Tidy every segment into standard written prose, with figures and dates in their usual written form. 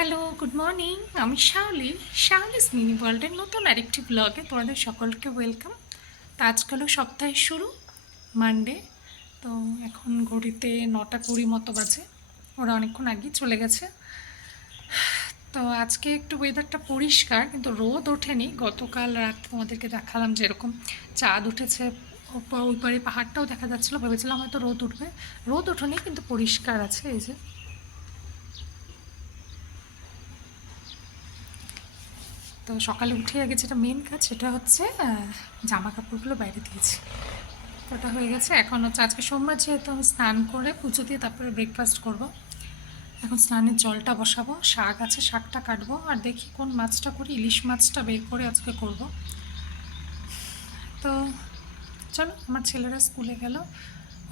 Hello, good morning. আমি শাওলিস mini ওয়ার্ল্ডের নতুন আরেকটি ব্লগে তোমাদের সকলকে ওয়েলকাম। তো আজকে হলো সপ্তাহের শুরু, মানডে। তো এখন ঘড়িতে 9:20 মতো বাজে, ওরা অনেকক্ষণ আগেই চলে গেছে। তো আজকে একটু ওয়েদারটা পরিষ্কার, কিন্তু রোদ ওঠেনি। গতকাল রাত তোমাদেরকে দেখালাম যেরকম চাঁদ উঠেছে, ওই পারে পাহাড়টাও দেখা যাচ্ছিলো, ভেবেছিলাম হয়তো রোদ উঠবে। রোদ ওঠেনি, কিন্তু পরিষ্কার আছে। এই যে তো সকালে উঠে আগে যেটা মেন কাজ সেটা হচ্ছে জামা কাপড়গুলো বাইরে দিয়েছি। তো ওটা হয়ে গেছে। এখন হচ্ছে আজকে সোমবার, যেহেতু আমি স্নান করে পুজো দিয়ে তারপরে ব্রেকফাস্ট করব। এখন স্নানের জলটা বসাবো, শাক আছে শাকটা কাটবো, আর দেখি কোন মাছটা করি। ইলিশ মাছটা বের করে আজকে করব। তো চলো, আমার ছেলেরা স্কুলে গেল,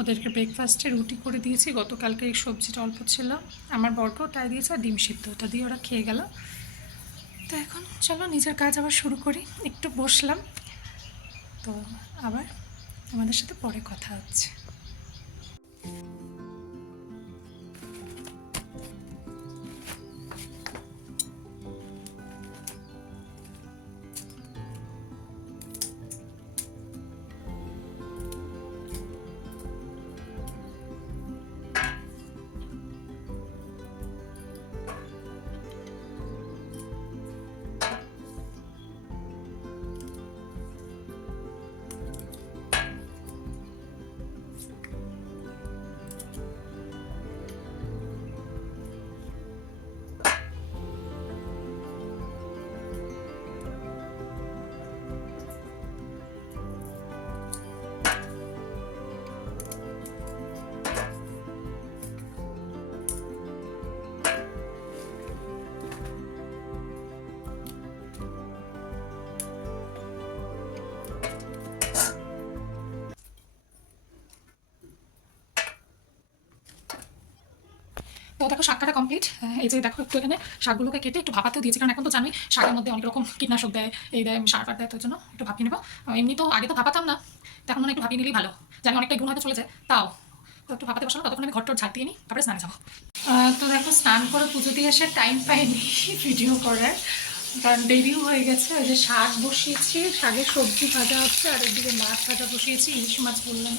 ওদেরকে ব্রেকফাস্টে রুটি করে দিয়েছি। গতকালকে এই সবজিটা অল্প ছিল, আমার বরকেও তাই দিয়েছে, আর ডিম সিদ্ধ ওটা দিয়ে ওরা খেয়ে গেল। তো এখন চলো নিজের কাজ আবার শুরু করি। একটু বসলাম, তো আবার আমাদের সাথে পরে কথা হচ্ছে। তো দেখো শাক কাটা কমপ্লিট। এই যে দেখো, একটু এখানে শাকগুলোকে কেটে একটু ভাপাতেও দিয়েছি, কারণ এখন তো জানোই শাকের মধ্যে অনেক রকম কীটনাশক দেয়, এই দেয়, সার ফার দেয়। তোর জন্য একটু ভাপিয়ে নেবো। এমনি তো আগে তো ভাপাতাম না, তো এখন মনে হয় একটু ভাপিয়ে নিলেই ভালো। জানি অনেকটাই গুণ হয়তো চলে যায়, তাও তো একটু ভাপাতে বসালো। ততক্ষণ আমি ঘরটা ঝাড় দিয়ে নিই, তারপরে স্নানে যাবো। তো দেখো, স্নান করে পুজো দিয়ে এসে টাইম পাইনি ভিডিও করার, কারণ দেরিও হয়ে গেছে। ওই যে শাক বসিয়েছি, শাকের সবজি ভাজা হচ্ছে, আর এদিকে মাছ ভাজা বসিয়েছি। ইলিশ মাছ বললাম,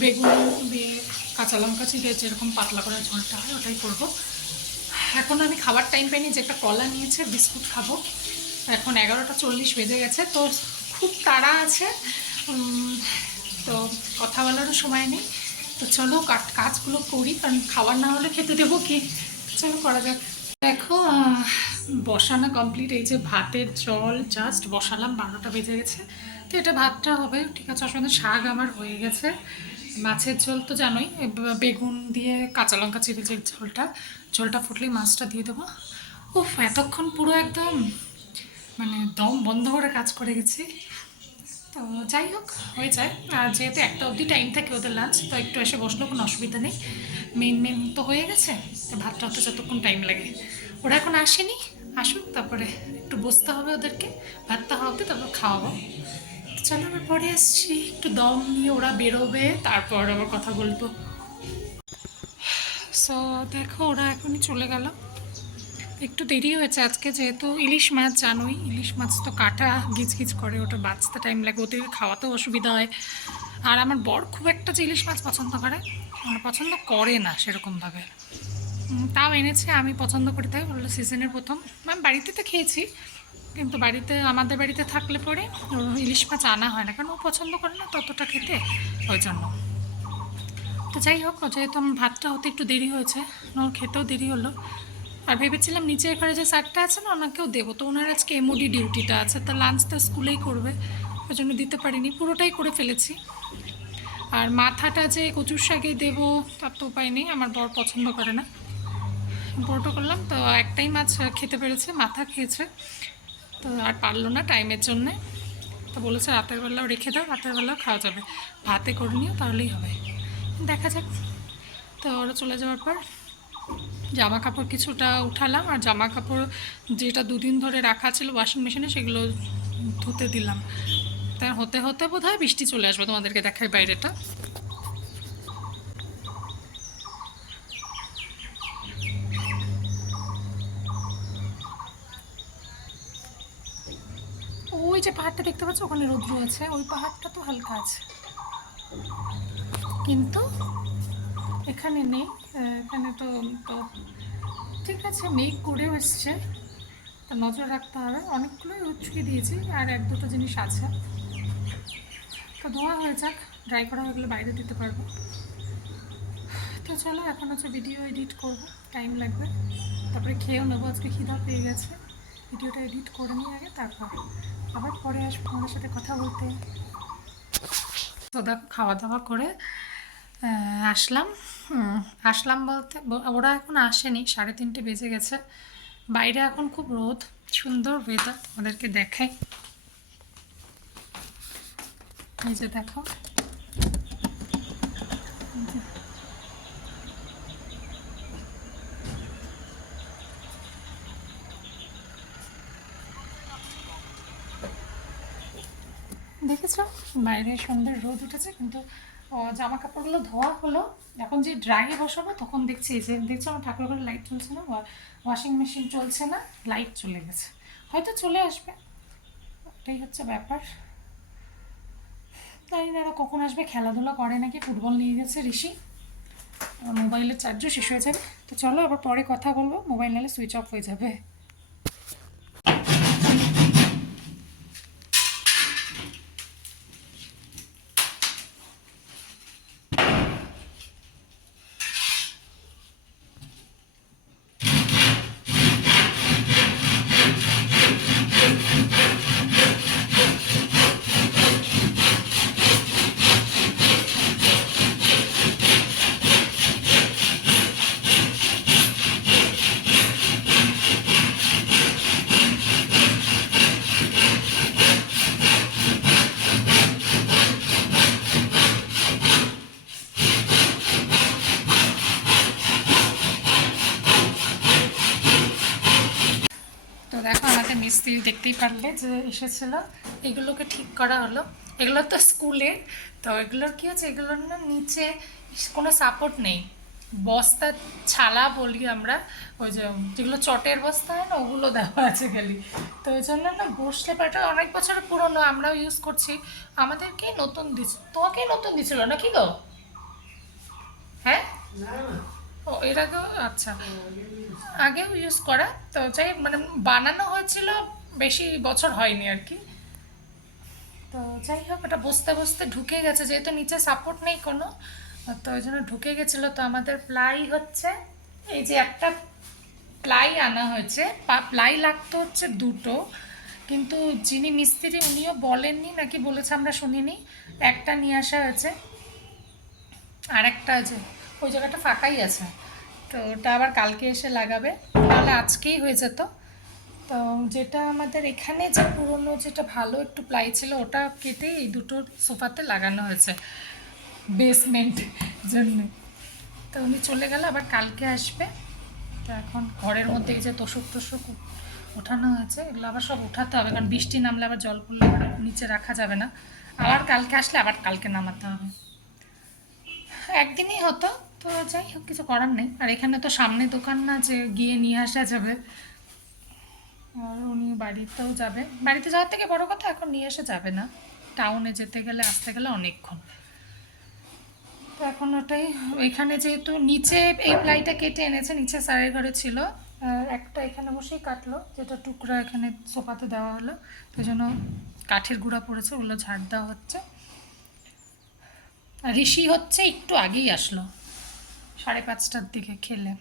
বেগুন দিয়ে কাঁচা লঙ্কা চিড়ে যেরকম পাতলা করে ঝোলটা হয় ওটাই করবো। এখন আমি খাবার টাইম পাইনি, যে একটা কলা নিয়েছে, বিস্কুট খাবো। এখন 11:40 বেজে গেছে, তো খুব তাড়া আছে। তো কথা বলারও সময় নেই। তো চলো কাজগুলো করি, কারণ খাবার না হলে খেতে দেবো কি। চলো করা যাক। দেখো, বসানো কমপ্লিট। এই যে ভাতের জল জাস্ট বসালাম, 12টা বেজে গেছে। তো এটা ভাতটা হবে, ঠিক আছে, অসুবিধা। শাক আমার হয়ে গেছে। মাছের ঝোল তো জানোই, বেগুন দিয়ে কাঁচা লঙ্কা চিড়ে যে ঝোলটা ফুটলেই মাছটা দিয়ে দেবো। উফ, এতক্ষণ পুরো একদম মানে দম বন্ধ করে কাজ করে গেছি। তো যাই হোক, হয়ে যায়। আর যেহেতু 1টা অবধি টাইম থাকে ওদের লাঞ্চ, তো একটু এসে বসলেও কোনো অসুবিধা নেই। মেন তো হয়ে গেছে। তো ভাতটা হতে যতক্ষণ টাইম লাগে, ওরা এখন আসেনি, আসুক, তারপরে একটু বসতে হবে ওদেরকে, ভাতটা হবে, তারপর খাওয়াবো। চলো, আবার পরে আসছি, একটু দম নিয়ে ওরা বেরোবে, তারপর আবার কথা বলবো। সো দেখো, ওরা এখনই চলে গেল। একটু দেরি হয়েছে আজকে, যেহেতু ইলিশ মাছ জানোই, ইলিশ মাছ তো কাটা গিজ করে, ওটা বাঁচতে টাইম লাগে, ওদের খাওয়াতেও অসুবিধা হয়। আর আমার বর খুব একটা যে ইলিশ মাছ পছন্দ করে, পছন্দ করে না সেরকমভাবে। তাও এনেছে, আমি পছন্দ করি, তাই বললো সিজনের প্রথম। ম্যাম, বাড়িতে তো খেয়েছি, কিন্তু আমাদের বাড়িতে থাকলে পরে ইলিশ মাছ আনা হয় না, কারণ ও পছন্দ করে না ততটা খেতে, ওই জন্য। তো যাই হোক, যেহেতু আমার ভাতটা হতে একটু দেরি হয়েছে, ওর খেতেও দেরি হলো। আর ভেবেছিলাম নিচের ঘরে যে স্যারটা আছে না, ওনাকেও দেবো, তো ওনার আজকে এমওডি ডিউটিটা আছে, তা লাঞ্চটা স্কুলেই করবে, ওই জন্য দিতে পারিনি, পুরোটাই করে ফেলেছি। আর মাথাটা যে কচুর শাকে দেবো তার তো উপায় নেই, আমার বর পছন্দ করে না। বড়টা করলাম, তো একটাই মাছ খেতে পেরেছে, মাথা খেয়েছে, তো আর পারলো না টাইমের জন্যে। তো বলেছে রাতের বেলাও রেখে দাও, রাতের বেলাও খাওয়া যাবে, ভাতে করে নিও, তাহলেই হবে। দেখা যাক। তো ওরা চলে যাওয়ার পর জামা কাপড় কিছুটা উঠালাম, আর জামা কাপড় যেটা 2 দিন ধরে রাখা ছিল ওয়াশিং মেশিনে, সেগুলো ধুতে দিলাম। তাই হতে হতে বোধহয় বৃষ্টি চলে আসবে, তোমাদেরকে দেখাই বাইরেটা। যে পাহাড়টা দেখতে পাচ্ছ ওখানে রৌদ্র আছে, ওই পাহাড়টা তো হালকা আছে, কিন্তু এখানে নেই। এখানে তো তো ঠিক আছে, মেঘ করেও এসছে, তা নজর রাখতে হবে। অনেকগুলোই উচকে দিয়েছি, আর এক দুটো জিনিস আছে, তো ধোয়া হয়ে যাক, ড্রাই করা হয়ে গেলে বাইরে দিতে পারবো। তো চলো এখন হচ্ছে ভিডিও এডিট করব, টাইম লাগবে, তারপরে খেয়েও নেবো, আজকে খিদা পেয়ে গেছে। ভিডিওটা এডিট করে নিয়ে আগে, তারপর আবার পরে আসবো তোমাদের সাথে কথা বলতে। তো দেখো খাওয়া দাওয়া করে আসলাম। আসলাম বলতে ওরা এখন আসেনি, 3:30 বেজে গেছে। বাইরে এখন খুব রোদ, সুন্দর ওয়েদার, ওদেরকে দেখাই। এই যে দেখো, দেখেছো বাইরে সুন্দর রোদ উঠেছে, কিন্তু জামা কাপড়গুলো ধোয়া হলো। এখন যে ড্রাইয়ে বসাবো তখন দেখছি যে দেখছো আমার ঠাকুর ঘরে লাইট চলছে না, ওয়াশিং মেশিন চলছে না, লাইট চলে গেছে, হয়তো চলে আসবে, এটাই হচ্ছে ব্যাপার। জানি না কখন আসবে, খেলাধুলা করে নাকি, ফুটবল নিয়ে গেছে ঋষি, মোবাইলের চার্জও শেষ হয়ে যাবে। তো চলো আবার পরে কথা বলবো, মোবাইল নাহলে সুইচ অফ হয়ে যাবে। তো দেখো আমাদের মিস্ত্রি দেখতেই পারলে যে এসেছিল, এগুলোকে ঠিক করা হলো। এগুলো তো স্কুলে, তো এগুলোর কী হচ্ছে, এগুলোর না নিচে কোনো সাপোর্ট নেই, বস্তা ছালা বলি আমরা, ওই যে যেগুলো চটের বস্তা হয় না, ওগুলো দেওয়া আছে খালি। তো ওই জন্য না বসলে এটা অনেক বছরের পুরনো, আমরাও ইউজ করছি, আমাদেরকেই নতুন দিচ্ছে, তোমাকেই নতুন দিচ্ছিল না কি গো? হ্যাঁ, ও এর আগেও, আচ্ছা আগেও ইউজ করা, তো যাই মানে বানানো হয়েছিল, বেশি বছর হয়নি আর কি। তো যাই হোক, এটা বসতে বসতে ঢুকে গেছে, যেহেতু নিচে সাপোর্ট নেই কোনো, তো ওই জন্য ঢুকে গেছিলো। তো আমাদের প্লাই হচ্ছে, এই যে একটা প্লাই আনা হয়েছে, প্লাই লাগতো হচ্ছে দুটো, কিন্তু যিনি মিস্ত্রি উনিও বলেননি নাকি বলেছে আমরা শুনিনি, একটা নিয়ে আসা হয়েছে, আর একটা যে ওই জায়গাটা ফাঁকাই আছে, তো ওটা আবার কালকে এসে লাগাবে, তাহলে আজকেই হয়ে যেত। তো যেটা আমাদের এখানে যে পুরনো যেটা ভালো একটু প্লাই ছিল, ওটা কেটে এই দুটো সোফাতে লাগানো হয়েছে বেসমেন্ট জন্য। তো উনি চলে গেল, আবার কালকে আসবে। তো এখন ঘরের মধ্যে এই যে তোষক ওঠানো হয়েছে, এগুলো আবার সব উঠাতে হবে, কারণ বৃষ্টি নামলে আবার জল পড়লে আবার নিচে রাখা যাবে না, আবার কালকে আসলে আবার কালকে নামাতে হবে, একদিনই হতো। তো যাই হোক, কিছু করার নেই, আর এখানে তো সামনে দোকান না যে গিয়ে নিয়ে আসা যাবে, আর উনি বাড়িতেও যাবে, বাড়িতে যাওয়ার থেকে বড় কথা এখন নিয়ে এসে যাবে না, টাউনে যেতে গেলে আসতে গেলে অনেকক্ষণ। তো এখন ওটাই, ওইখানে যেহেতু নিচে এই প্লাইটা কেটে এনেছে, নিচে স্যারের ঘরে ছিল, একটা এখানে বসেই কাটলো, যেটা টুকরা এখানে সোফাতে দেওয়া হলো, তো জন্য কাঠের গুঁড়া পড়েছে, ওগুলো ঝাড় দেওয়া হচ্ছে। আর ঋষি হচ্ছে একটু আগেই আসলো, 5:30টার দিকে খেলে।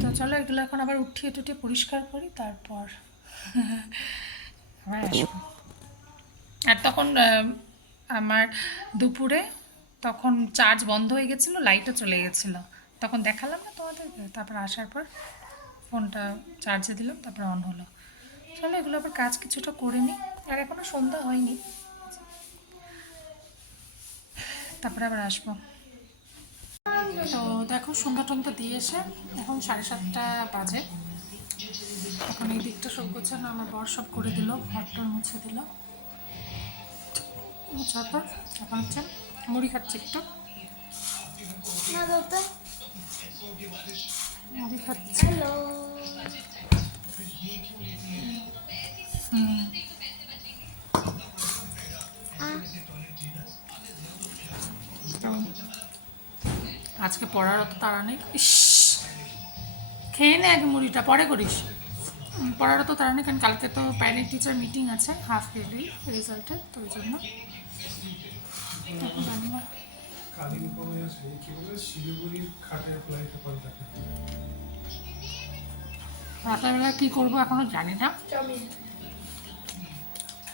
তো চলো এগুলো এখন আবার উঠিয়ে টুটিয়ে পরিষ্কার করি, তারপর আবার আসবো। আর তখন আমার দুপুরে তখন চার্জ বন্ধ হয়ে গেছিলো, লাইটও চলে গেছিলো, তখন দেখালাম না তোমাদেরকে, তারপর আসার পর ফোনটা চার্জে দিলাম, তারপর অন হলো। চলো এগুলো আবার কাজ কিছুটা করে নিই, আর এখনও সন্ধ্যা হয়নি, তারপরে আবার আসবো। তো দেখো সন্ধ্যা টন্ধ্যা দিয়ে এসে এখন 7:30 বাজে, এখন এই দিকটা সব গোছানো আমার বর সব করে দিল, ঘরটা মুছে দিল, মুছার পর এখন হচ্ছে মুড়ি খাচ্ছি একটু, মুড়ি খাচ্ছি। তো আজকে পড়ার অত তাড়া নেই। ইস, খেয়ে নে আগে মুড়িটা, পরে করিস। পড়ার অত তাড়া নেই, কারণ কালকে তো প্যারেন্ট টিচার মিটিং আছে হাফ ইয়ারলি রেজাল্টের, তো ওই জন্য এখন জানি না। কালিম্পংয়ে আছে কি বলে শিলিগুড়ির খাটের ফ্লাইটে কলকাতা। রাতেরবেলা কী করবো এখনো জানি না।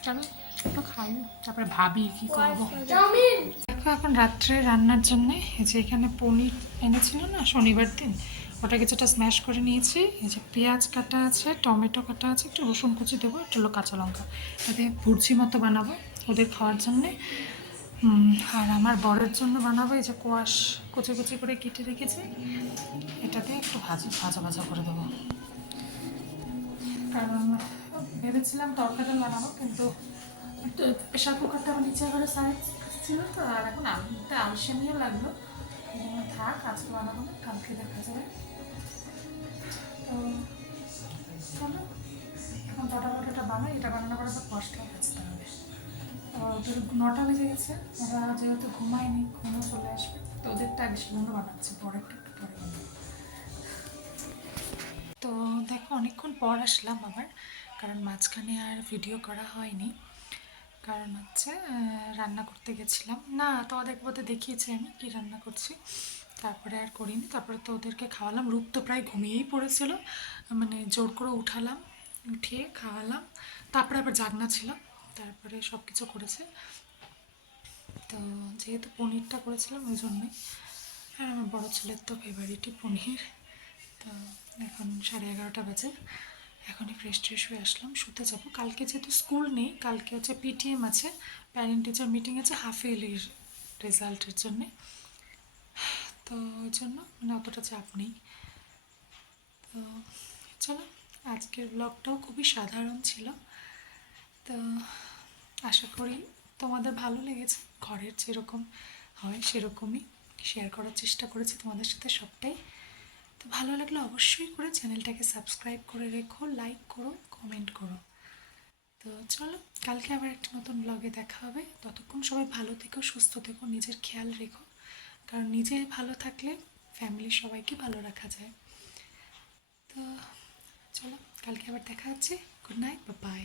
চলো একটু খাই, তারপরে ভাবি কী করবো। দেখো এখন রাত্রে রান্নার জন্য এই যে এখানে পনির এনেছিল না শনিবার দিন, ওটা কিছুটা স্ম্যাশ করে নিয়েছি। এই যে পেঁয়াজ কাটা আছে, টমেটো কাটা আছে, একটু রসুন কুচি দেবো, একটু হলো কাঁচা লঙ্কা, এতে ভুর্জি মতো বানাবো ওদের খাওয়ার জন্যে। আর আমার বরের জন্য বানাবো এই যে কোয়াশ কুচি কুচি করে কেটে রেখেছি, এটাতে একটু ভাজা ভাজা ভাজা করে দেবো। কারণ ভেবেছিলাম তরকারি বানাবো, কিন্তু প্রেশার কুকারটা আমার নিচে ঘরে সাইজ ছিল তো, আর এখন আনতে আলসেমিও লাগলো, এই জন্য থাক আজকে বানাবো না, কালকে দেখা যাবে। তো চলো এখন ফটাফট বানাই, এটা বানানোর পরে আবার মশলা ভাজতে হবে। ওদের 9টা বেজে গেছে, ওরা যেহেতু ঘুমায়নি, ঘুমও চলে আসবে, তো ওদেরটা আগে সেগুলো বানাচ্ছে, পরে একটু পরে বানাবো। তো দেখো অনেকক্ষণ পর আসলাম আবার, কারণ মাঝখানে আর ভিডিও করা হয়নি, কারণ হচ্ছে রান্না করতে গেছিলাম না, তো ওদেরকে বোধহয় দেখিয়েছি আমি কী রান্না করছি, তারপরে আর করিনি। তারপরে তো ওদেরকে খাওয়ালাম, রূপ তো প্রায় ঘুমিয়েই পড়েছিল, মানে জোর করে উঠালাম, উঠিয়ে খাওয়ালাম, তারপরে আবার জাগনা ছিল, তারপরে সব কিছু করেছে। তো যেহেতু পনিরটা করেছিলাম ওই জন্যই, আর আমার বড় ছেলের তো ফেভারিটই পনির। তো এখন 11:30 বাজে, এখনই ফ্রেশ ট্রেশ হয়ে আসলাম, শুতে যাব। কালকে যেহেতু স্কুল নেই, কালকে হচ্ছে পিটিএম আছে, প্যারেন্ট টিচার মিটিং আছে হাফ ইয়ারলির রেজাল্টের জন্যে, তো ওই জন্য মানে অতটা চাপ নেই। তো চলো, আজকের ব্লগটাও খুবই সাধারণ ছিল, তো আশা করি তোমাদের ভালো লেগেছে, ঘরের যেরকম হয় সেরকমই শেয়ার করার চেষ্টা করেছি তোমাদের সাথে সবটাই। তো ভালো লাগলে অবশ্যই করে চ্যানেলটাকে সাবস্ক্রাইব করে রেখো, লাইক করো, কমেন্ট করো। তো চলো কালকে আবার একটা নতুন ব্লগে দেখা হবে, ততক্ষণ সবাই ভালো থেকো, সুস্থ থেকো, নিজের খেয়াল রেখো, কারণ নিজে ভালো থাকলে ফ্যামিলির সবাইকে ভালো রাখা যায়। তো চলো কালকে আবার দেখা হচ্ছে, গুড নাইট, বাই বাই।